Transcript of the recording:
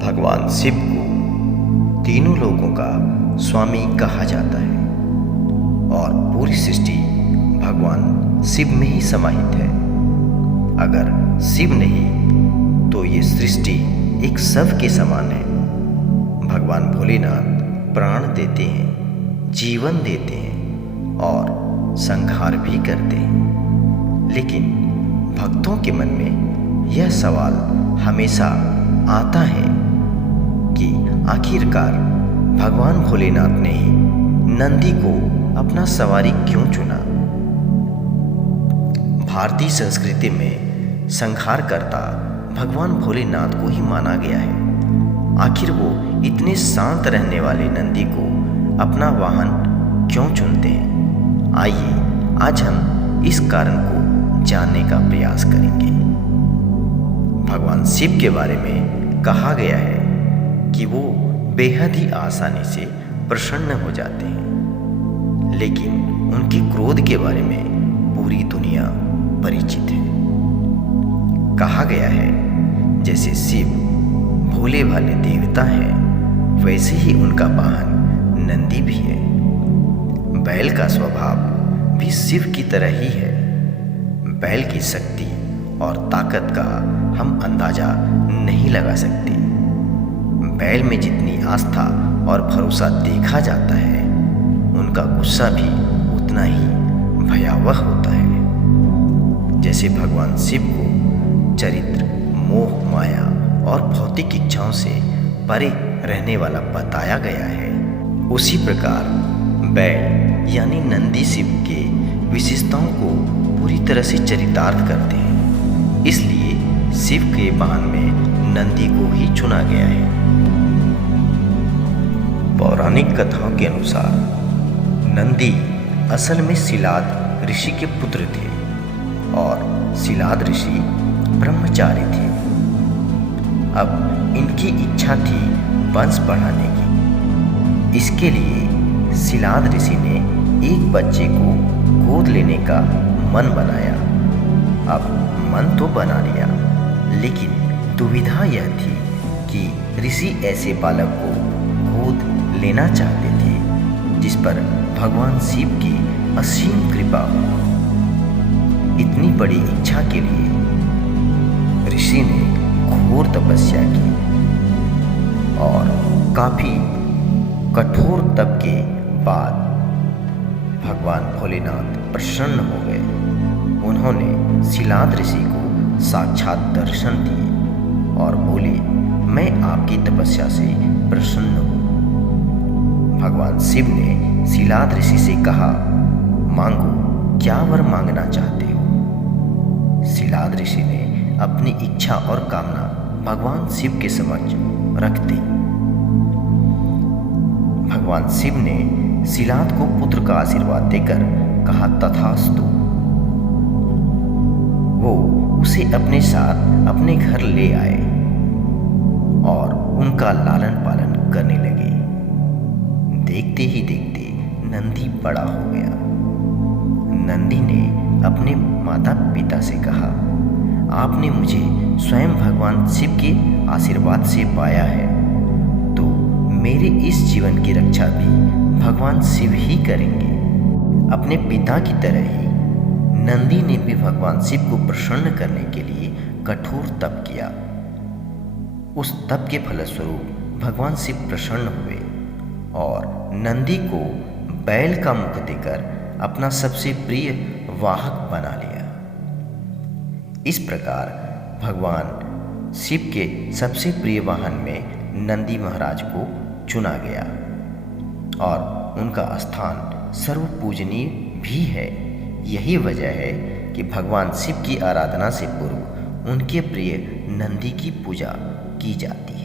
भगवान शिव को तीनों लोगों का स्वामी कहा जाता है और पूरी सृष्टि भगवान शिव में ही समाहित है। अगर शिव नहीं तो ये सृष्टि एक शव के समान है। भगवान भोलेनाथ प्राण देते हैं, जीवन देते हैं और संहार भी करते हैं। लेकिन भक्तों के मन में यह सवाल हमेशा आता है कि आखिरकार भगवान भोलेनाथ ने ही नंदी को अपना सवारी क्यों चुना। भारतीय संस्कृति में संहारकर्ता भगवान भोलेनाथ को ही माना गया है। आखिर वो इतने शांत रहने वाले नंदी को अपना वाहन क्यों चुनते हैं? आइए आज हम इस कारण को जानने का प्रयास करेंगे। भगवान शिव के बारे में कहा गया है कि वो बेहद ही आसानी से प्रसन्न हो जाते हैं, लेकिन उनके क्रोध के बारे में पूरी दुनिया परिचित है। कहा गया है जैसे शिव भोले भाले देवता हैं, वैसे ही उनका वाहन नंदी भी है। बैल का स्वभाव भी शिव की तरह ही है। बैल की शक्ति और ताकत का हम अंदाजा नहीं लगा सकते। बैल में जितनी आस्था और भरोसा देखा जाता है, उनका गुस्सा भी उतना ही भयावह होता है। जैसे भगवान शिव को चरित्र, मोह, माया और भौतिक इच्छाओं से परे रहने वाला बताया गया है, उसी प्रकार बैल यानी नंदी शिव के विशेषताओं को पूरी तरह से चरितार्थ करते हैं। इसलिए शिव के वाहन में नंदी को ही चुना गया है। पौराणिक कथाओं के अनुसार नंदी असल में शिलाद ऋषि के पुत्र थे और शिलाद ऋषि ब्रह्मचारी थे। अब इनकी इच्छा थी वंश बढ़ाने की। इसके लिए शिलाद ऋषि ने एक बच्चे को गोद लेने का मन बनाया। अब मन तो बना लिया, लेकिन दुविधा यह थी कि ऋषि ऐसे बालक को गोद लेना चाहते थे जिस पर भगवान शिव की असीम कृपा हो। इतनी बड़ी इच्छा के लिए ऋषि ने घोर तपस्या की और काफी कठोर तप के बाद भगवान भोलेनाथ प्रसन्न हो गए। उन्होंने शिलाद ऋषि को साक्षात दर्शन दिए और बोले, मैं आपकी तपस्या से प्रसन्न हूँ। भगवान शिव ने शिलाद ऋषि से कहा, मांगो, क्या वर मांगना चाहते हो? शिलाद ऋषि ने अपनी इच्छा और कामना भगवान शिव के समक्ष रख दी। भगवान शिव ने शिलाद को पुत्र का आशीर्वाद देकर कहा, तथास्तु। वो उसे अपने साथ अपने घर ले आए और उनका लालन पालन करने लगे। देखते ही देखते नंदी बड़ा हो गया। नंदी ने अपने माता पिता से कहा, आपने मुझे स्वयं भगवान शिव के आशीर्वाद से पाया है, तो मेरे इस जीवन की रक्षा भी भगवान शिव ही करेंगे। अपने पिता की तरह ही नंदी ने भी भगवान शिव को प्रसन्न करने के लिए कठोर तप किया। उस तप के फलस्वरूप भगवान शिव प्रसन्न हुए और नंदी को बैल का मुख देकर अपना सबसे प्रिय वाहक बना लिया। इस प्रकार भगवान शिव के सबसे प्रिय वाहन में नंदी महाराज को चुना गया और उनका स्थान सर्वपूजनीय भी है। यही वजह है कि भगवान शिव की आराधना से पूर्व उनके प्रिय नंदी की पूजा की जाती है।